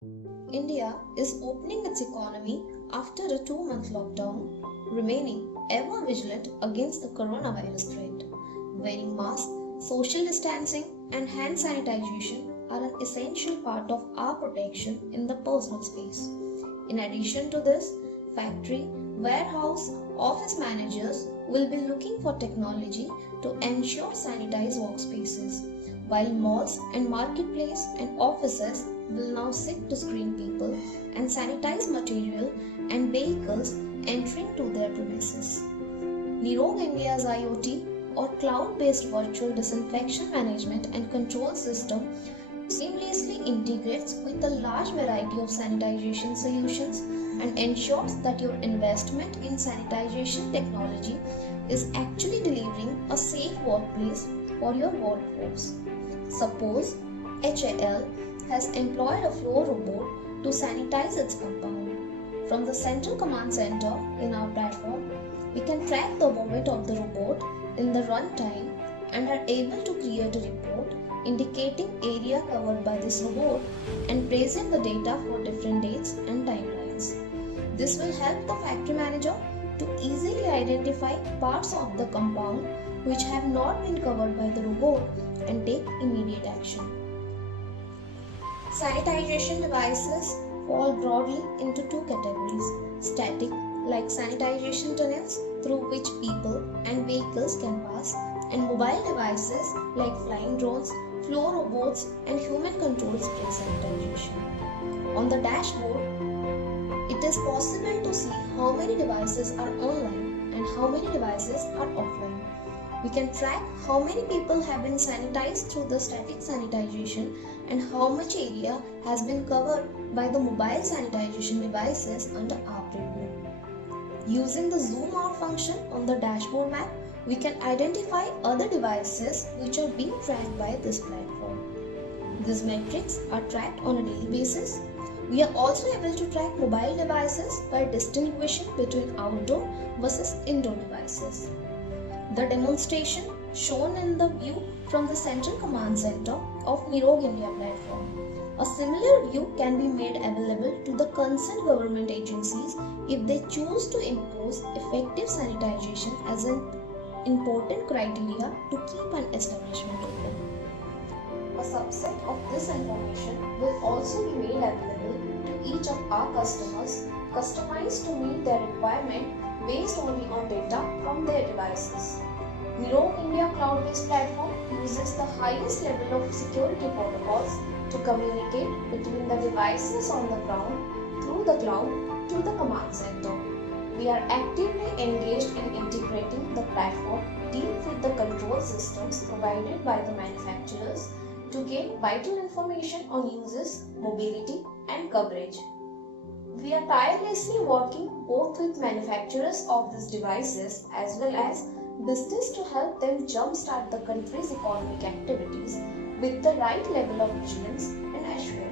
India is opening its economy after a 2-month lockdown, remaining ever vigilant against the coronavirus threat. Wearing masks, social distancing, and hand sanitization are an essential part of our protection in the personal space. In addition to this, factory, warehouse, office managers will be looking for technology to ensure sanitized workspaces, while malls and marketplace and offices will now sit to screen people and sanitize material and vehicles entering to their premises. Nirog India's IoT or cloud-based virtual disinfection management and control system seamlessly integrates with a large variety of sanitization solutions and ensures that your investment in sanitization technology is actually delivering a safe workplace for your workforce. Suppose HAL has employed a floor robot to sanitize its compound. From the central command center in our platform, we can track the movement of the robot in the runtime and are able to create a report indicating area covered by this robot and present the data for different dates and timelines. This will help the factory manager to easily identify parts of the compound which have not been covered by the robot and take immediate action. Sanitization devices fall broadly into two categories: static, like sanitization tunnels through which people and vehicles can pass, and mobile devices like flying drones, floor robots, and human controlled spray sanitization. On the dashboard, it is possible to see how many devices are online and how many devices are offline. We can track how many people have been sanitized through the static sanitization and how much area has been covered by the mobile sanitization devices under our preview. Using the zoom out function on the dashboard map, we can identify other devices which are being tracked by this platform. These metrics are tracked on a daily basis. We are also able to track mobile devices by distinguishing between outdoor versus indoor devices. The demonstration shown in the view from the Central Command Center of Nirog India platform. A similar view can be made available to the concerned government agencies if they choose to impose effective sanitization as an important criteria to keep an establishment open. A subset of this information will also be made available to each of our customers, customized to meet their requirement based only on data from their devices. Nirog India cloud-based platform uses the highest level of security protocols to communicate between the devices on the ground through the cloud to the command center. We are actively engaged in integrating the platform deep with the control systems provided by the manufacturers to gain vital information on uses, mobility, and coverage. We are tirelessly working both with manufacturers of these devices as well as business to help them jumpstart the country's economic activities with the right level of vigilance and assurance.